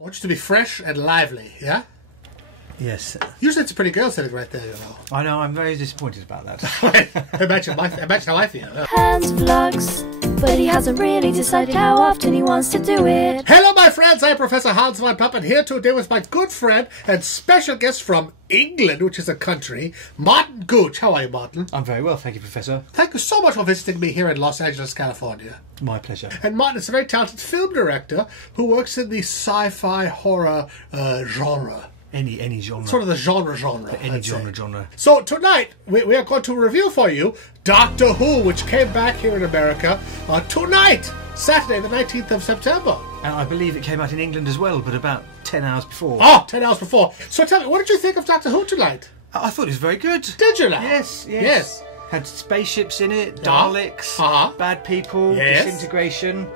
I want you to be fresh and lively, yeah? Yes. Usually it's a pretty girl sitting right there, you know. I know, I'm very disappointed about that. imagine how I feel. Hans vlogs, but he hasn't really decided how often he wants to do it. Hello, my friends. I'm Professor Hans von Puppet here today with my good friend and special guest from England, which is a country, Martin Gooch. How are you, Martin? I'm very well, thank you, Professor. Thank you so much for visiting me here in Los Angeles, California. My pleasure. And Martin is a very talented film director who works in the sci-fi horror genre. Any genre. Sort of the genre. Any genre. So tonight, we are going to review for you Doctor Who, which came back here in America tonight, Saturday the 19th of September. And I believe it came out in England as well, but about 10 hours before. Oh, 10 hours before. So tell me, what did you think of Doctor Who tonight? I thought it was very good. Did you, lad? Yes. Had spaceships in it, Daleks, bad people, disintegration,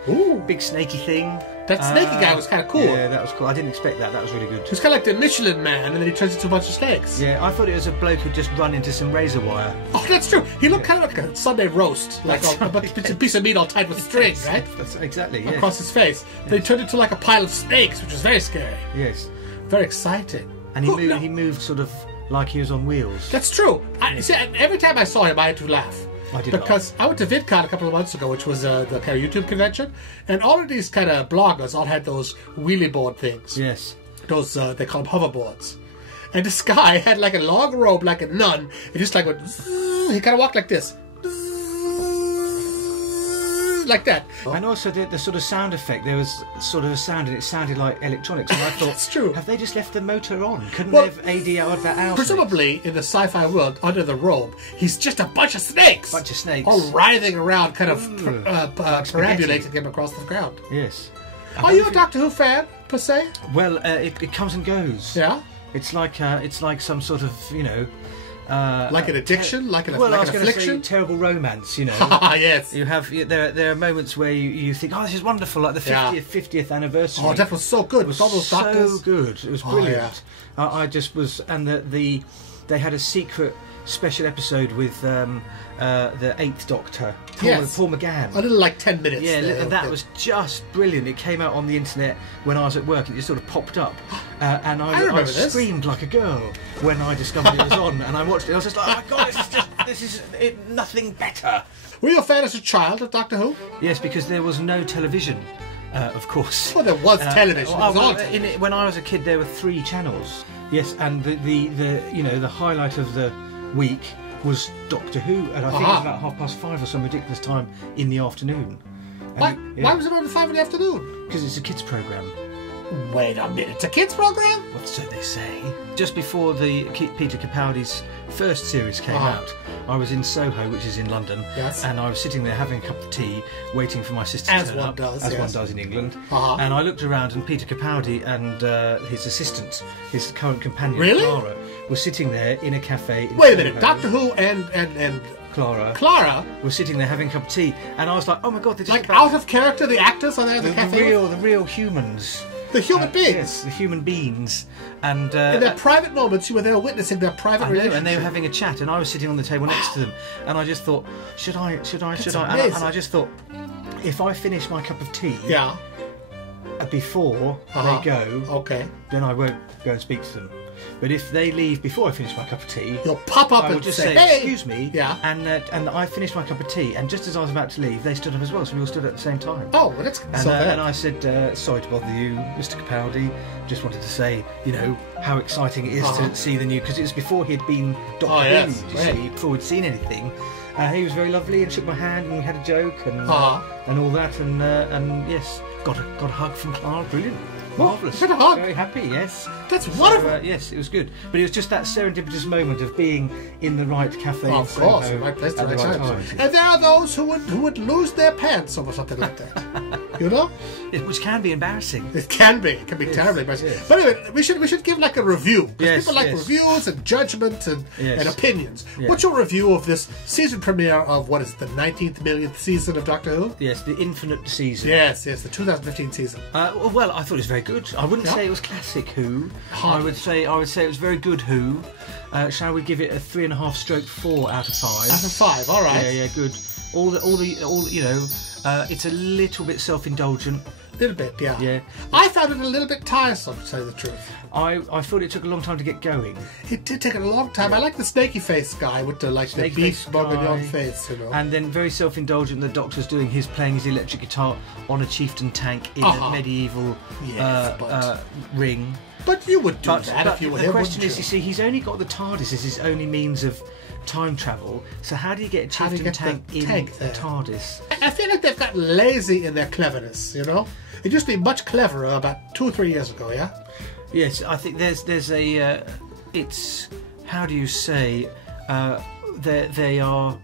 big snaky thing. That snaky guy was kind of cool. Yeah, that was cool. I didn't expect that. That was really good. He was kind of like the Michelin Man, and then he turns into a bunch of snakes. Yeah, I thought it was a bloke who'd just run into some razor wire. Oh, that's true. He looked kind of like a Sunday roast, like a piece of meat all tied with string, right? That's exactly, yes. Across his face. Yes. Then he turned into like a pile of snakes, which was very scary. Yes. Very exciting. And he moved sort of like he was on wheels. That's true. See, every time I saw him, I had to laugh. Because I went to VidCon a couple of months ago, which was the kind of YouTube convention, and all of these kind of bloggers all had those wheelie board things. Yes. Those, they call them hoverboards. And this guy had like a long robe, like a nun, and just like went, he kind of walked like this. Like that. And also the sort of sound effect, there was sort of a sound and it sounded like electronics, and I thought, that's true. Have they just left the motor on? Couldn't they have AD that out? Presumably in the sci-fi world, under the robe, he's just a bunch of snakes. All writhing around, kind of perambulating him across the ground. Yes. Are you a Doctor Who fan, per se? Well, it comes and goes. Yeah? It's like some sort of, you know... like an addiction, like an affliction. I was going to say terrible romance, you know. Yes. You have there are moments where you think, oh, this is wonderful, like the 50th anniversary. Oh, that was so good with all those doctors. So good, it was brilliant. I just was, and they had a secret special episode with the 8th Doctor, Paul McGann. A little like 10 minutes. Yeah, and that was just brilliant. It came out on the internet when I was at work. It just sort of popped up, and I screamed like a girl when I discovered it was on. And I watched it. I was just like, oh my god, this is nothing better. Were you a fan as a child of Doctor Who? Yes, because there was no television. Of course. Well, there was television. When I was a kid, there were 3 channels. Yes, and the highlight of the week was Doctor Who, and I think it was about 5:30 or some ridiculous time in the afternoon. Why was it on at 5 in the afternoon? Because it's a kids' programme. Wait a minute, it's a kids' programme? Well, so they say. Just before the Peter Capaldi's first series came out, I was in Soho, which is in London, and I was sitting there having a cup of tea, waiting for my sister to turn up, as one does in England. And I looked around, and Peter Capaldi and his assistant, his current companion, Clara, were sitting there in a cafe in Wait a minute, Doctor Who and Clara were sitting there having a cup of tea, and I was like, oh my god, they're just out of character, the actors are there in the cafe? The real humans. The human beings? Yes, the human beings. And in their private moments, you were there witnessing their private relationship. And they were having a chat, and I was sitting on the table next to them, and I just thought, should I? And I just thought, if I finish my cup of tea before they go, then I won't go and speak to them. But if they leave before I finish my cup of tea, you'll pop up and just say, hey, hey! Excuse me. And I finished my cup of tea, and just as I was about to leave, they stood up as well, so we all stood at the same time. Oh, well, that's and I said, sorry to bother you, Mr. Capaldi. Just wanted to say, you know, how exciting it is to see the new, because it was before he'd been Doctor Who, you see, before we'd seen anything. He was very lovely and shook my hand, and we had a joke and all that, and yes, got a hug from Clara. Brilliant. Marvellous. Had a hug. Very happy, yes. That's wonderful. Yes, it was good. But it was just that serendipitous moment of being in the right cafe. Well, of course, the right place at the right time. And there are those who would lose their pants over something like that. You know? Which can be embarrassing. It can be. It can be terribly embarrassing. Yes. But anyway, we should give like a review. Because people like reviews and judgment and opinions. Yes. What's your review of this season premiere of, what is it, the 19th millionth season of Doctor Who? Yes, the infinite season. Yes, the 2015 season. Well, I thought it was very good. I wouldn't say it was classic Who. I would say it was very good Who. Shall we give it a 3.5/4 out of 5? Out of 5, all right. Yeah, good. All the you know, it's a little bit self-indulgent. little bit, yeah. Yeah. I found it a little bit tiresome, to tell you the truth. I thought it took a long time to get going. It did take a long time. I like the snaky face guy with the the beef bourguignon face, you know. And then very self-indulgent. The Doctor's playing his electric guitar on a chieftain tank in a medieval ring. But you would do that if you were him. The question is, you see, he's only got the TARDIS as his only means of time travel. So how do you get a chieftain tank in the TARDIS? I feel like they've gotten lazy in their cleverness. You know, it used to be much cleverer about 2 or 3 years ago. Yeah. Yes, I think there's a it's, how do you say, they are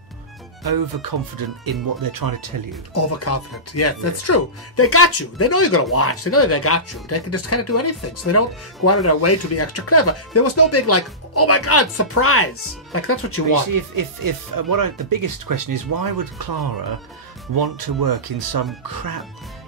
overconfident in what they're trying to tell you. Overconfident, yes, that's true. They got you. They know you're going to watch. They know they got you. They can just kind of do anything. So they don't go out of their way to be extra clever. There was no big like, oh my God, surprise! Like that's what you want. You see, the biggest question is, why would Clara want to work in some crap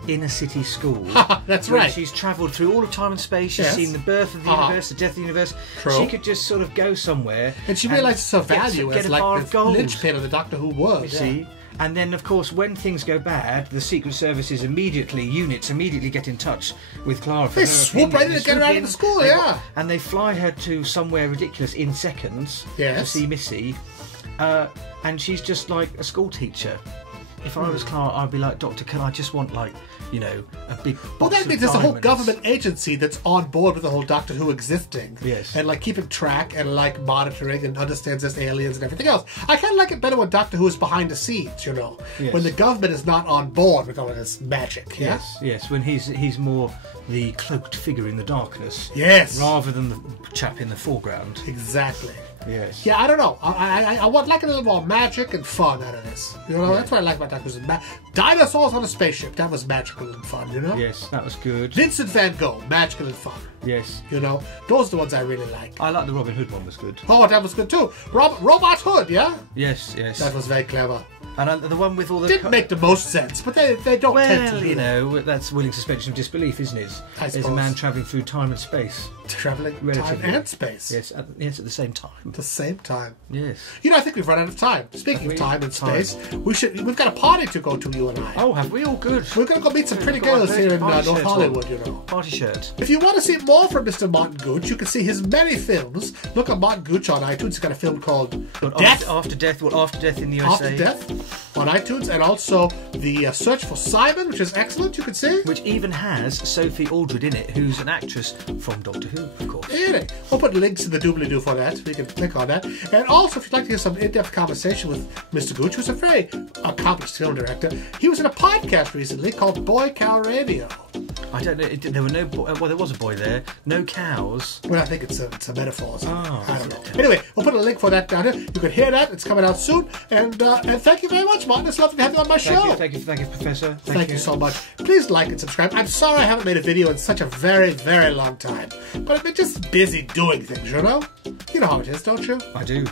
inner city school? That's right. She's travelled through all of time and space. She's seen the birth of the universe, the death of the universe. True. She could just sort of go somewhere, and she realises her value as like the linchpin of the Doctor Who world. You see. And then, of course, when things go bad, the Secret Services units immediately get in touch with Clara. They swoop right in and get her out of the school, and they fly her to somewhere ridiculous in seconds to see Missy. And she's just like a school teacher. If I was Clara, I'd be like, Doctor, can I just want, like, you know, a big box Well, that of means there's a whole diamonds? government agency that's on board with the whole Doctor Who existing. Yes. And, like, keeping track and, like, monitoring and understands there's aliens and everything else. I kind of like it better when Doctor Who is behind the scenes, you know. Yes. When the government is not on board with all of this magic, yeah? Yes, when he's more the cloaked figure in the darkness. Yes. Rather than the chap in the foreground. Exactly. Yes. Yeah, I don't know. I want like a little more magic and fun out of this. You know, that's what I like about Doctor Who. Dinosaurs on a spaceship. That was magical and fun, you know? Yes, that was good. Vincent van Gogh. Magical and fun. Yes. You know, those are the ones I really like. I like the Robin Hood one, was good. Oh, that was good too. Robot Hood, yeah? Yes. That was very clever. And the one with all the... Didn't make the most sense, but they don't tend to do you know, that's willing suspension of disbelief, isn't it? I suppose. There's a man travelling through time and space. Travelling time and space. Yes, at the same time. At the same time. Yes. You know, I think we've run out of time. Speaking of time and space, we've got a party to go to, you and I. Oh, have we? All good. We're going to go meet some pretty girls here in North Hollywood, you know. Party shirt. If you want to see more from Mr. Martin Gooch, you can see his many films. Look at Martin Gooch on iTunes. He's got a film called Death. After Death in the USA. After Death on iTunes, and also the Search for Simon, which is excellent, you can see. Which even has Sophie Aldred in it, who's an actress from Doctor Who, of course. Really? We'll put links in the doobly-doo for that. We can click on that. And also, if you'd like to hear some in-depth conversation with Mr. Gooch, who's a very accomplished film director, he was in a podcast recently called Boy Cow Radio. I don't know. There were no. Well, there was a boy there. No cows. Well, I think it's a metaphor. So I don't know. Anyway, we'll put a link for that down here. You can hear that. It's coming out soon. And thank you very much, Martin. It's lovely to have you on my show. Thank you, Professor. Thank you so much. Please like and subscribe. I'm sorry I haven't made a video in such a very, very long time, but I've been just busy doing things. You know how it is, don't you? I do.